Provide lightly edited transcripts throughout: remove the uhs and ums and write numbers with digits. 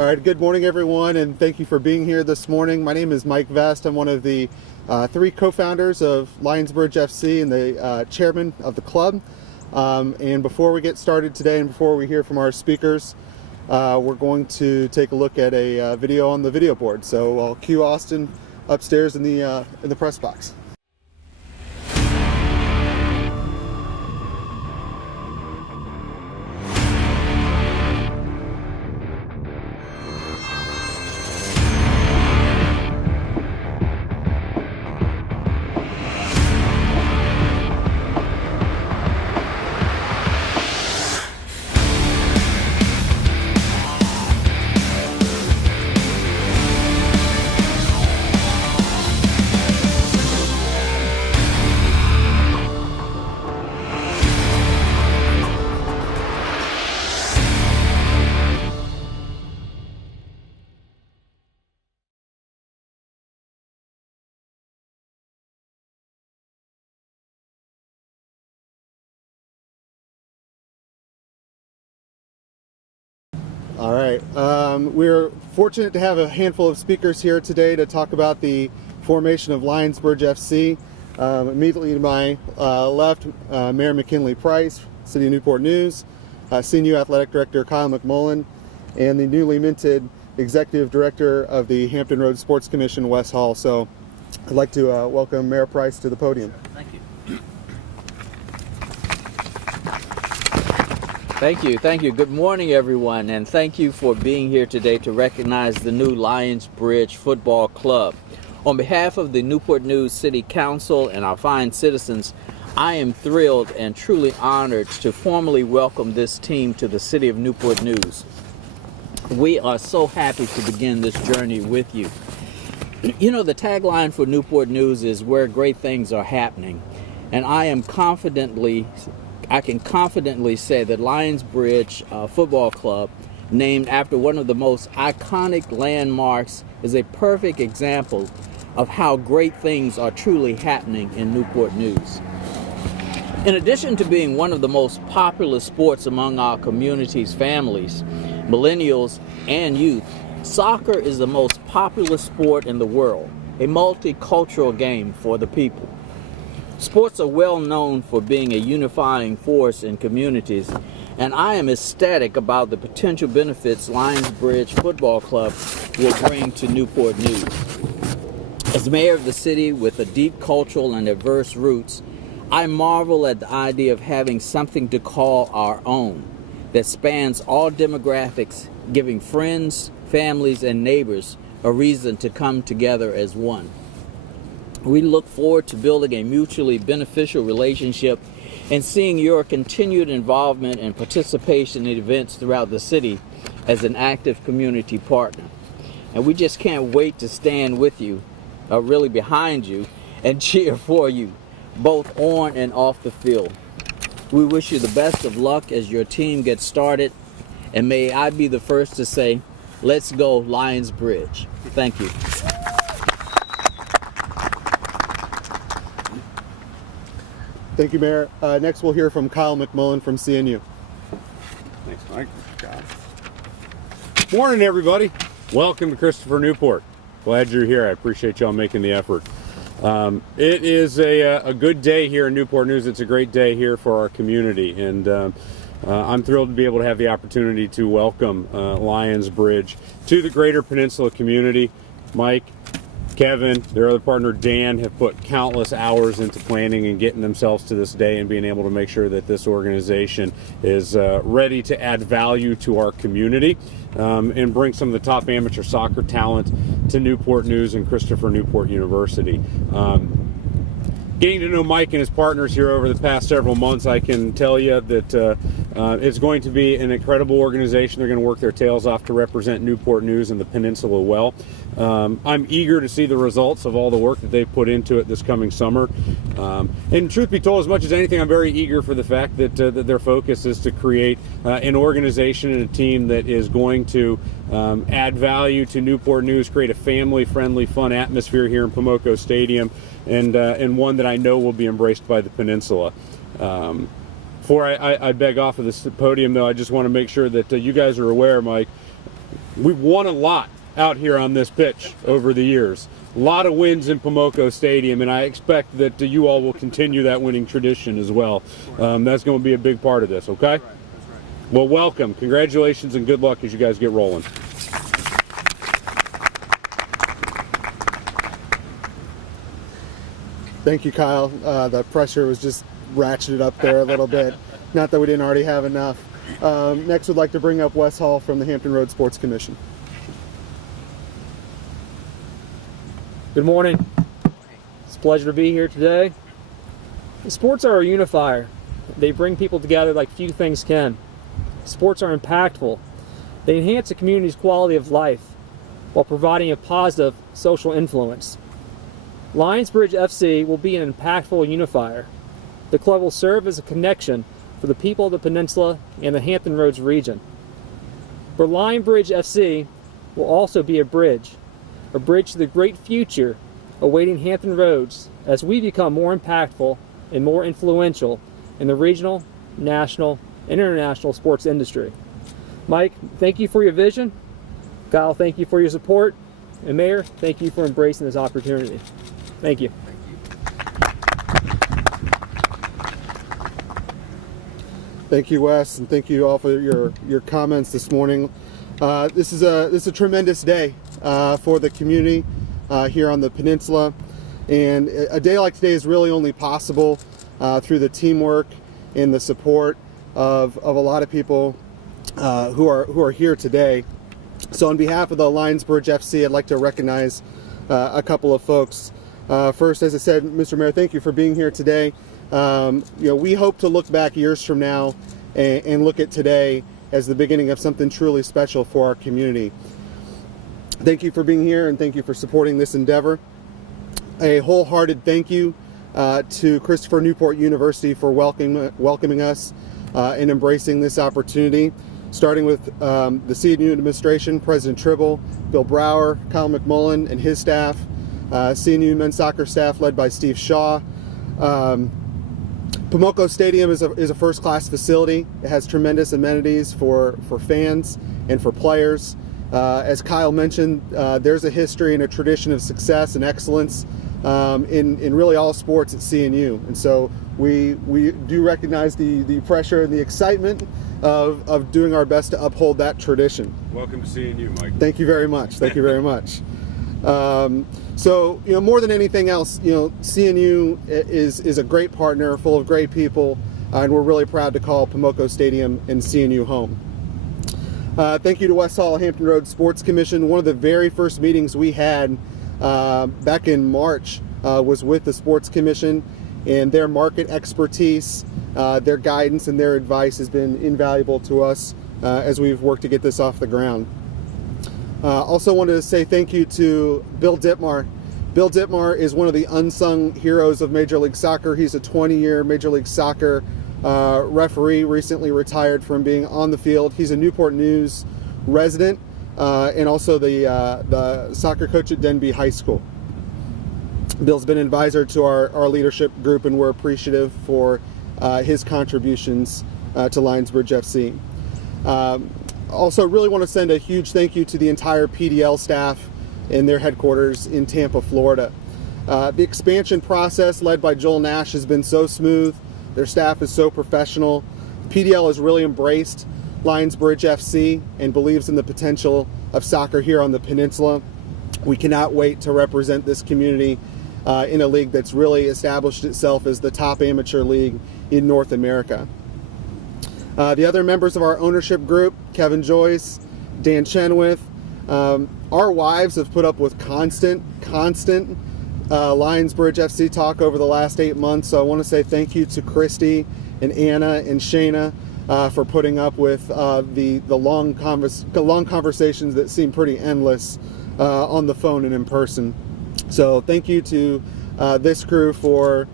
All right, good morning, everyone, and thank you for being here this morning. My name is Mike Vest. I'm one of the three co-founders of Lionsbridge FC and the chairman of the club. And before we get started today and before we hear from our speakers, we're going to take a look at a video on the video board. So I'll cue Austin upstairs in the press box. All right, we're fortunate to have a handful of speakers here today to talk about the formation of Lionsbridge FC. Immediately to my left, Mayor McKinley Pryce, City of Newport News, Senior Athletic Director Kyle McMullin, and the newly minted Executive Director of the Hampton Road Sports Commission, Wes Hall. So I'd like to welcome Mayor Pryce to the podium. Thank you. Thank you. Good morning, everyone, and thank you for being here today to recognize the new Lionsbridge Football Club. On behalf of the Newport News City Council and our fine citizens, I am thrilled and truly honored to formally welcome this team to the City of Newport News. We are so happy to begin this journey with you. You know, the tagline for Newport News is "Where great things are happening," and I can confidently say that Lionsbridge Football Club, named after one of the most iconic landmarks, is a perfect example of how great things are truly happening in Newport News. In addition to being one of the most popular sports among our community's families, millennials, and youth, soccer is the most popular sport in the world, a multicultural game for the people. Sports are well known for being a unifying force in communities, and I am ecstatic about the potential benefits Lionsbridge Football Club will bring to Newport News. As mayor of the city with a deep cultural and diverse roots, I marvel at the idea of having something to call our own that spans all demographics, giving friends, families, and neighbors a reason to come together as one. We look forward to building a mutually beneficial relationship and seeing your continued involvement and participation in events throughout the city as an active community partner. And we just can't wait to stand with you, really behind you, and cheer for you, both on and off the field. We wish you the best of luck as your team gets started, and may I be the first to say, let's go Lionsbridge. Thank you. Thank you, Mayor. Next, we'll hear from Kyle McMullin from CNU. Thanks, Mike. Good job. Morning, everybody. Welcome to Christopher Newport. Glad you're here. I appreciate y'all making the effort. It is a good day here in Newport News. It's a great day here for our community, and I'm thrilled to be able to have the opportunity to welcome Lionsbridge to the greater Peninsula community. Mike, Kevin, their other partner Dan have put countless hours into planning and getting themselves to this day and being able to make sure that this organization is ready to add value to our community and bring some of the top amateur soccer talent to Newport News and Christopher Newport University. Getting to know Mike and his partners here over the past several months, I can tell you that it's going to be an incredible organization. They're going to work their tails off to represent Newport News and the Peninsula well. I'm eager to see the results of all the work that they've put into it this coming summer. And truth be told, as much as anything, I'm very eager for the fact that, that their focus is to create an organization and a team that is going to add value to Newport News, create a family-friendly, fun atmosphere here in POMOCO Stadium, and one that I know will be embraced by the Peninsula. Before I beg off of this podium, though, I just want to make sure that you guys are aware, Mike, we've won a lot out here on this pitch over the years. A lot of wins in POMOCO Stadium, and I expect that you all will continue that winning tradition as well. That's going to be a big part of this, okay? That's right. Well, welcome. Congratulations and good luck as you guys get rolling. Thank you, Kyle. The pressure was just ratcheted up there a little bit. Not that we didn't already have enough. Next, we'd like to bring up Wes Hall from the Hampton Road Sports Commission. Good morning. It's a pleasure to be here today. Sports are a unifier. They bring people together like few things can. Sports are impactful. They enhance a community's quality of life while providing a positive social influence. Lionsbridge FC will be an impactful unifier. The club will serve as a connection for the people of the peninsula and the Hampton Roads region. But Lionsbridge FC will also be a bridge to the great future awaiting Hampton Roads as we become more impactful and more influential in the regional, national, and international sports industry. Mike, thank you for your vision. Kyle, thank you for your support. And Mayor, thank you for embracing this opportunity. Thank you. Thank you, Wes, and thank you all for your comments this morning. This is a tremendous day for the community here on the peninsula, and a day like today is really only possible through the teamwork and the support of a lot of people who are here today. So on behalf of the Lionsbridge FC, I'd like to recognize a couple of folks. First, as I said, Mr. Mayor, thank you for being here today. We hope to look back years from now and look at today as the beginning of something truly special for our community. Thank you for being here, and thank you for supporting this endeavor. A wholehearted thank you to Christopher Newport University for welcoming us and embracing this opportunity, starting with the CNU administration, President Tribble, Bill Brower, Kyle McMullin and his staff, CNU men's soccer staff led by Steve Shaw. POMOCO Stadium is a first-class facility. It has tremendous amenities for fans and for players. As Kyle mentioned, there's a history and a tradition of success and excellence in really all sports at CNU. And so we do recognize the pressure and the excitement of doing our best to uphold that tradition. Welcome to CNU, Mike. Thank you very much. Thank you very much. So, more than anything else, CNU is a great partner, full of great people, and we're really proud to call POMOCO Stadium and CNU home. Thank you to Wes Hall Hampton Road Sports Commission. One of the very first meetings we had back in March was with the Sports Commission, and their market expertise, their guidance, and their advice has been invaluable to us as we've worked to get this off the ground. Also wanted to say thank you to Bill Dittmar. Bill Dittmar is one of the unsung heroes of Major League Soccer. He's a 20-year Major League Soccer referee, recently retired from being on the field. He's a Newport News resident and also the soccer coach at Denby High School. Bill's been an advisor to our leadership group, and we're appreciative for his contributions to Lionsbridge FC. Also, really want to send a huge thank you to the entire PDL staff in their headquarters in Tampa, Florida. The expansion process led by Joel Nash has been so smooth. Their staff is so professional. PDL has really embraced Lionsbridge FC and believes in the potential of soccer here on the peninsula. We cannot wait to represent this community in a league that's really established itself as the top amateur league in North America. The other members of our ownership group, Kevin Joyce, Dan Chenoweth, our wives have put up with constant Lionsbridge FC talk over the last 8 months. So I want to say thank you to Christy and Anna and Shayna for putting up with the long conversations that seem pretty endless on the phone and in person. So thank you to this crew for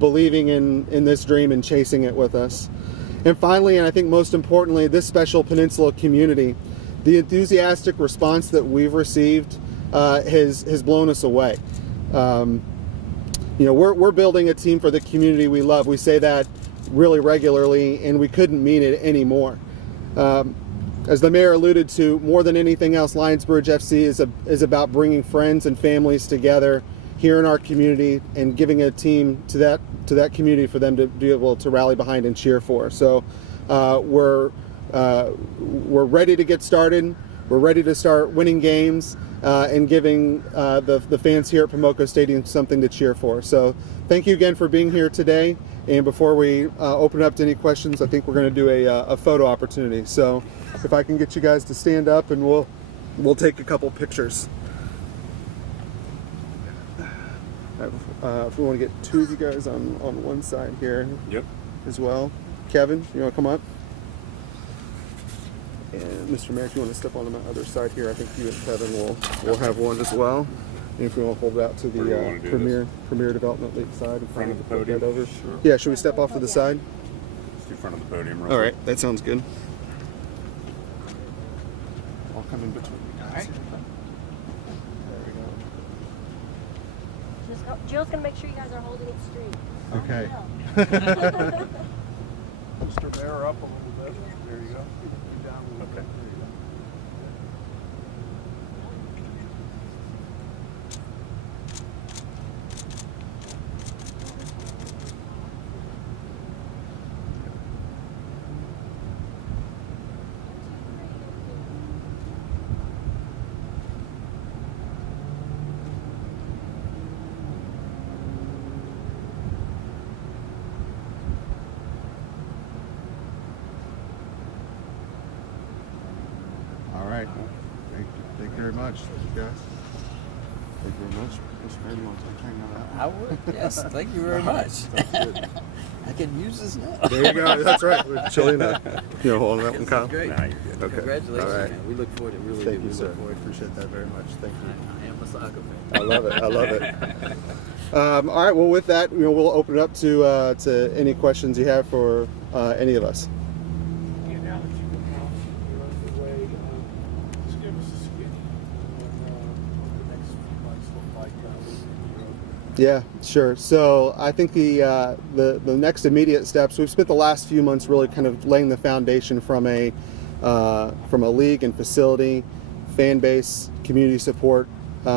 believing in this dream and chasing it with us. And finally, and I think most importantly, this special peninsula community, the enthusiastic response that we've received has blown us away. We're building a team for the community we love. We say that really regularly, and we couldn't mean it anymore. as the mayor alluded to, more than anything else, Lionsbridge FC is about bringing friends and families together here in our community and giving a team to that community for them to be able to rally behind and cheer for. So we're ready to get started. We're ready to start winning games and giving the fans here at POMOCO Stadium something to cheer for. So thank you again for being here today. And before we open up to any questions, I think we're going to do a photo opportunity. So if I can get you guys to stand up, and we'll take a couple pictures. If we want to get two of you guys on one side here. Yep. As well. Kevin, you want to come up? And Mr. Mayor, if you want to step on the other side here, I think you and Kevin will have one as well. And if we want to hold out to the Premier Development League side in front of the podium. podium. Over. Sure. Yeah, should we step off to the side? Let's do front of the podium. All right, that sounds good. I'll come in between you guys. All right. There we go. Jill's gonna make sure you guys are holding it straight. Okay. Mr. Mayor, up a little bit. There you go. Down a little bit. There you go. All right. Thank you very much. Thank you guys. Thank you very much. Mr. Mayor, you want to hang on that? I would. Yes, thank you very much. I can use this now. There you go. That's right. We're chilling that. You're holding that one, Kyle? Great. Nah, you're good. Okay. Congratulations, All right. man. We look forward to it. Really Thank do. you, We sir. look forward to it. Appreciate that very much. Thank you. I am a soccer fan. I love it. I love it. All right. Well, with that, we'll open it up to any questions you have for any of us. Yeah, now that you've announced you're underway, just give us a skinny on the next few months look like. Yeah, sure. So I think the next immediate steps, we've spent the last few months really kind of laying the foundation from a league and facility, fan base, community support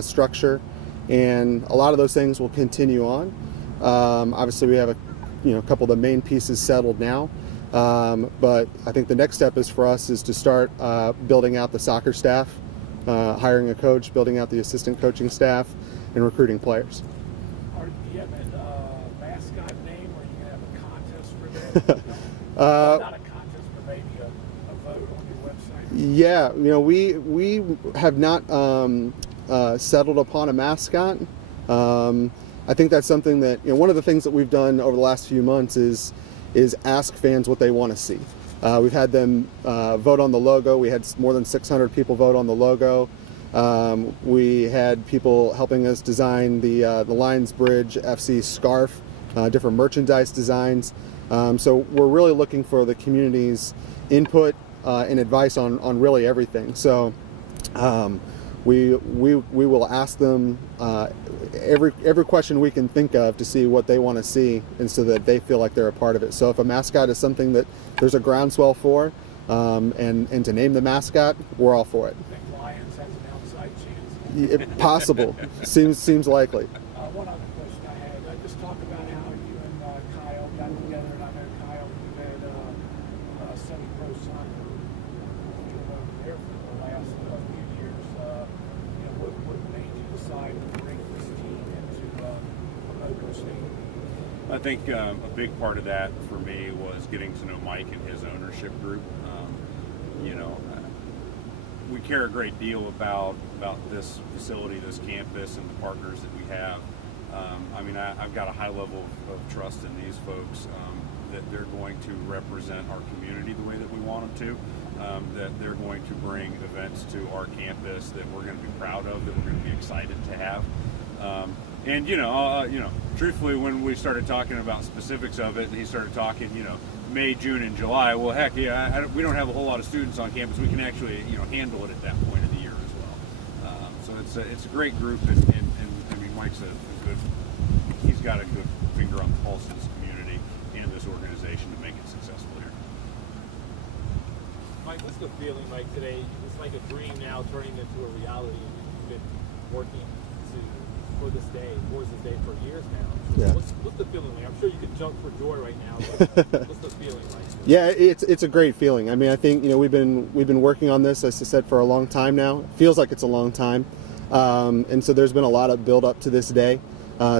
structure, and a lot of those things will continue on. Obviously, we have a couple of the main pieces settled now, but I think the next step is for us is to start building out the soccer staff, hiring a coach, building out the assistant coaching staff, and recruiting players. Do you have a mascot name, or you have a contest for that? Not a contest, but maybe a vote on your website. Yeah, we have not settled upon a mascot. I think that's something that one of the things that we've done over the last few months is ask fans what they want to see. We've had them vote on the logo. We had more than 600 people vote on the logo. We had people helping us design the Lionsbridge FC scarf, different merchandise designs. So we're really looking for the community's input and advice on really everything. So we will ask them every question we can think of to see what they want to see, and so that they feel like they're a part of it. So if a mascot is something that there's a groundswell for, and to name the mascot, we're all for it. I think Lions has an outside chance. Possible. seems likely. One other question I had, just talk about how you and Kyle got together, and I know Kyle, you've had semi-pro soccer over there for the last few years. What made you decide to bring this team into POMOCO Stadium? I think a big part of that for me was getting to know Mike and his ownership group. We care a great deal about this facility, this campus, and the partners that we have. I've got a high level of trust in these folks that they're going to represent our community the way that we want them to, that they're going to bring events to our campus that we're going to be proud of, that we're going to be excited to have. Truthfully, when we started talking about specifics of it, he started talking, May, June, and July. Well, heck, yeah, we don't have a whole lot of students on campus. We can actually, handle it at that point of the year as well. So it's a great group, and Mike's he's got a good finger on the pulse of this community and this organization to make it successful here. Mike, what's the feeling like today? It's like a dream now turning into a reality. You've been working for this day, towards this day for years now. Yeah. What's the feeling like? I'm sure you could jump for joy right now. But what's the feeling like? Yeah, it's a great feeling. I mean, I think we've been working on this, as I said, for a long time now. It feels like it's a long time, and so there's been a lot of build up to this day.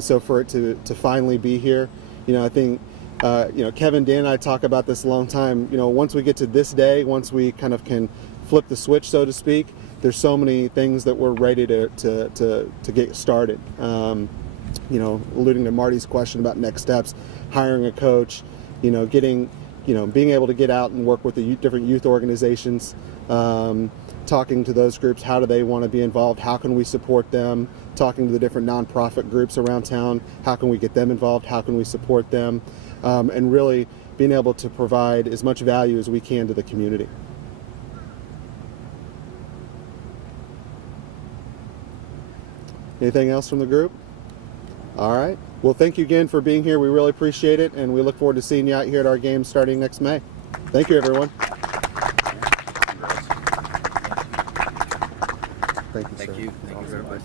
So for it to finally be here, I think Kevin, Dan, and I talk about this a long time. Once we get to this day, once we kind of can flip the switch, so to speak, there's so many things that we're ready to get started. Alluding to Marty's question about next steps, hiring a coach, getting, being able to get out and work with the different youth organizations, talking to those groups, how do they want to be involved, how can we support them, talking to the different nonprofit groups around town, how can we get them involved, how can we support them, and really being able to provide as much value as we can to the community. Anything else from the group? All right. Well, thank you again for being here. We really appreciate it, and we look forward to seeing you out here at our game starting next May. Thank you, everyone. Thank you, sir. Thank you very much.